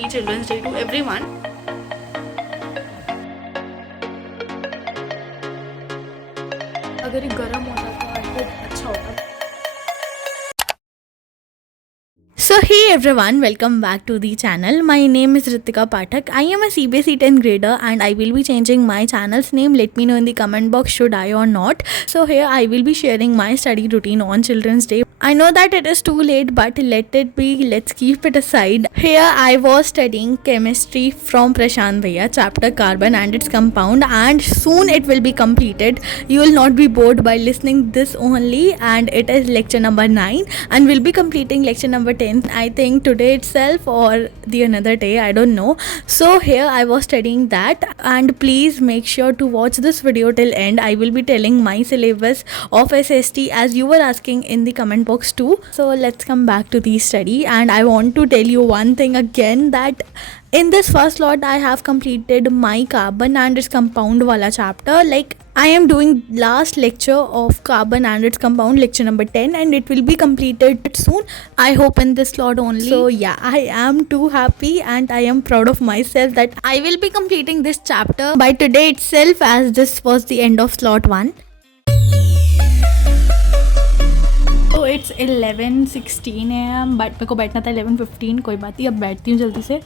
happy Children's Day to everyone. अगर ये गर्म होता तो आई होप अच्छा होता. So hey everyone, welcome back to the channel. My name is Ritika Pathak. I am a CBSE 10th grader and I will be changing my channel's name. Let me know in the comment box should I or not. So here I will be sharing my study routine on Children's Day. I know that it is too late, but let it be. Let's keep it aside. Here I was studying chemistry from Prashant Bhaiya, chapter carbon and its compound, and soon it will be completed. You will not be bored by listening this only, and it is lecture number 9 and we'll be completing lecture number 10 I think today itself or the another day, I don't know. So here I was studying that, and please make sure to watch this video till end. I will be telling my syllabus of SST as you were asking in the comment box too. So let's come back to the study, and I want to tell you one thing again, that in this first lot I have completed my carbon and its compound wala chapter. Like I am doing last lecture of carbon and its compound, lecture number 10, and it will be completed soon, I hope in this slot only. So yeah, I am too happy and I am proud of myself that I will be completing this chapter by today itself, as this was the end of slot 1. तो it's 11:16 AM, but मेरे को बैठना था 11:15. कोई बात नहीं, अब बैठती हूँ जल्दी से.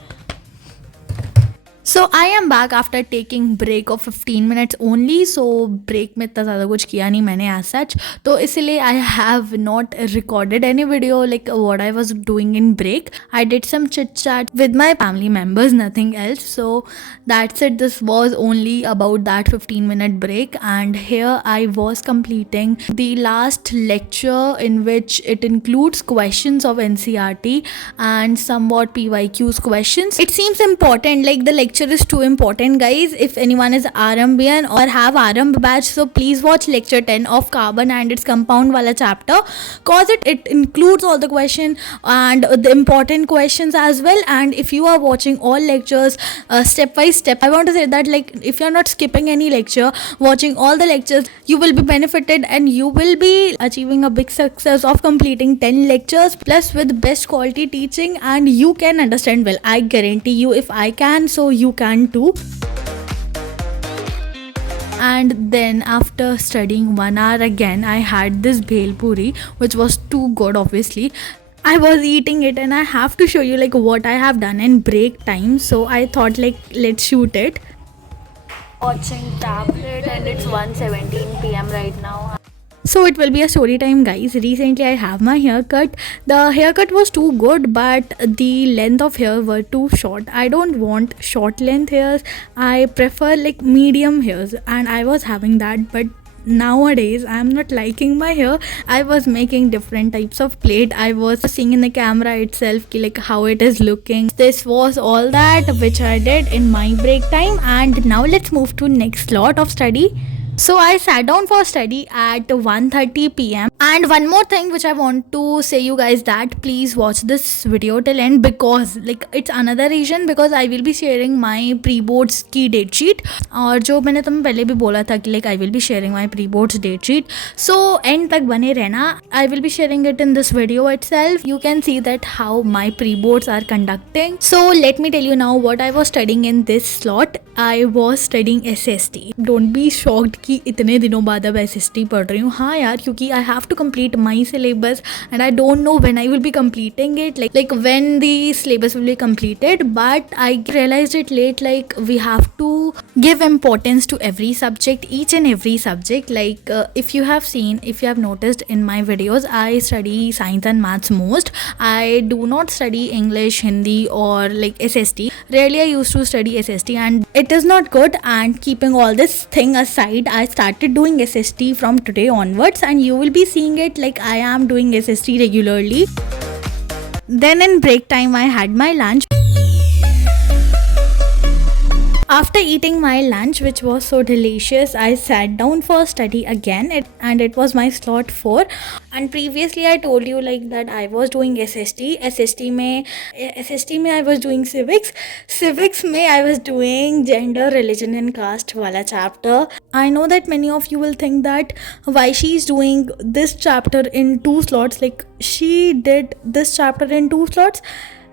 So I am back after taking break of 15 minutes only. So break में इतना ज़्यादा कुछ किया नहीं मैंने as such, तो इसलिए I have not recorded any video like what I was doing in break. I did some chit chat with my family members, nothing else. So that's it. This was only about that 15-minute break, and here I was completing the last lecture, in which it includes questions of NCERT and somewhat PYQs questions. It seems important, like the lecture is too important, guys. If anyone is RMBN or have RM batch, so please watch lecture 10 of carbon and its compound wala chapter, cause it includes all the question and the important questions as well. And if you are watching all lectures step by step, I want to say that, like, if you are not skipping any lecture, watching all the lectures, you will be benefited and you will be achieving a big success of completing 10 lectures plus with best quality teaching, and you can understand well. I guarantee you, if I can, so you can too. And then after studying 1 hour again, I had this bhel puri, which was too good. Obviously I was eating it, and I have to show you like what I have done in break time. So I thought, like, let's shoot it. Watching tablet, and it's 1:17 PM right now. So it will be a story time, guys. Recently I have my haircut. The haircut was too good, but the length of hair were too short. I don't want short length hairs. I prefer like medium hairs, and I was having that, but nowadays I'm not liking my hair. I was making different types of plait. I was seeing in the camera itself like how it is looking. This was all that which I did in my break time, and now let's move to next slot of study. So I sat down for study at 1:30 PM. And one more thing which I want to say you guys, that please watch this video till end, because like it's another reason, because I will be sharing my pre-boards की date sheet. और जो मैंने तुम्हें पहले भी बोला था कि like I will be sharing my pre-boards date sheet. So end तक बने रहना. I will be sharing it in this video itself. You can see that how my pre-boards are conducting. So let me tell you now what I was studying in this slot. I was studying SST. Don't be shocked कि इतने दिनों बाद अब SST पढ़ रही हूँ. हाँ यार, क्योंकि I have to complete my syllabus and I don't know when I will be completing it, like when the syllabus will be completed. But I realized it late, like we have to give importance to every subject, each and every subject. Like if you have seen, if you have noticed in my videos, I study science and maths most. I do not study English, Hindi or like SST. Rarely I used to study SST, and it is not good. And keeping all this thing aside, I started doing SST from today onwards, and you will be seeing it like I am doing SST regularly. Then in break time I had my lunch. After eating my lunch, which was so delicious, I sat down for study again, and it was my slot 4. And previously I told you like that I was doing SST. SST में I was doing civics. Civics में I was doing gender, religion and caste वाला chapter. I know that many of you will think that why she is doing this chapter in 2 slots, like she did this chapter in 2 slots.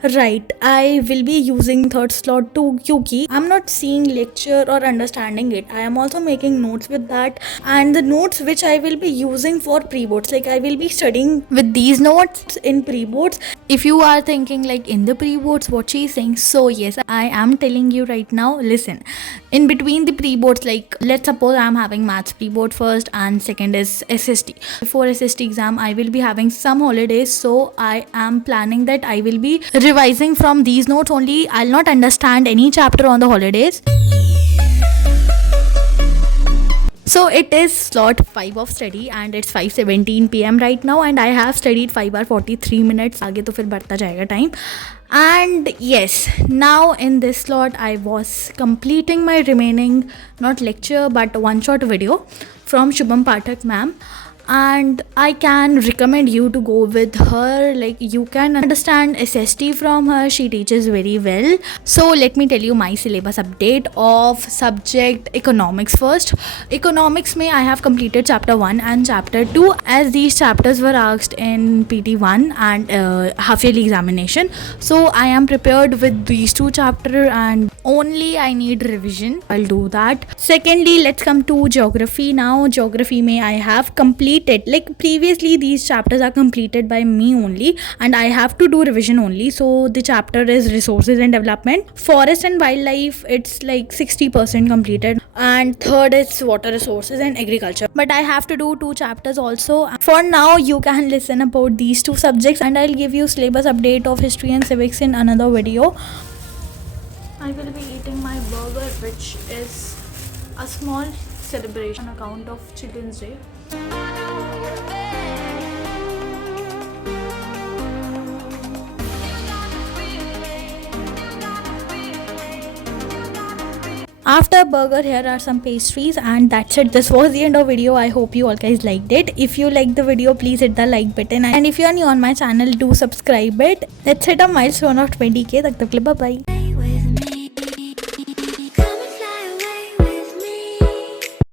Right, I will be using third slot too क्योंकि I'm not seeing lecture or understanding it. I am also making notes with that, and the notes which I will be using for pre-boards, like I will be studying with these notes in pre-boards. If you are thinking like in the pre-boards what she is saying, so yes, I am telling you right now, listen. In between the pre-boards, like let's suppose I'm having maths pre-board first and second is SST. Before SST exam I will be having some holidays, so I am planning that I will be revising from these notes only. I'll not understand any chapter on the holidays. So it is slot 5 of study and it's 5:17 p.m. right now, and I have studied 5 hour 43 minutes. आगे तो फिर बढ़ता जाएगा time. And yes, now in this slot I was completing my remaining, not lecture but one shot video from Shubham Pathak ma'am, and I can recommend you to go with her. Like you can understand SST from her, she teaches very well. So let me tell you my syllabus update of subject economics first. Economics में I have completed chapter 1 and chapter 2, as these chapters were asked in PT1 and half yearly examination. So I am prepared with these two chapters and only I need revision. I'll do that. Secondly, let's come to geography now. Geography में I have completed, like previously these chapters are completed by me only and I have to do revision only. So the chapter is resources and development. Forest and wildlife, it's like 60% completed, and third is water resources and agriculture, but I have to do 2 chapters also. For now you can listen about these 2 subjects, and I'll give you syllabus update of history and civics in another video. I will be eating my burger, which is a small celebration on account of Children's Day. After burger, here are some pastries, and that's it. This was the end of video. I hope you all guys liked it. If you liked the video, please hit the like button, and if you are new on my channel, do subscribe it. Let's hit a milestone of 20k. Bye bye.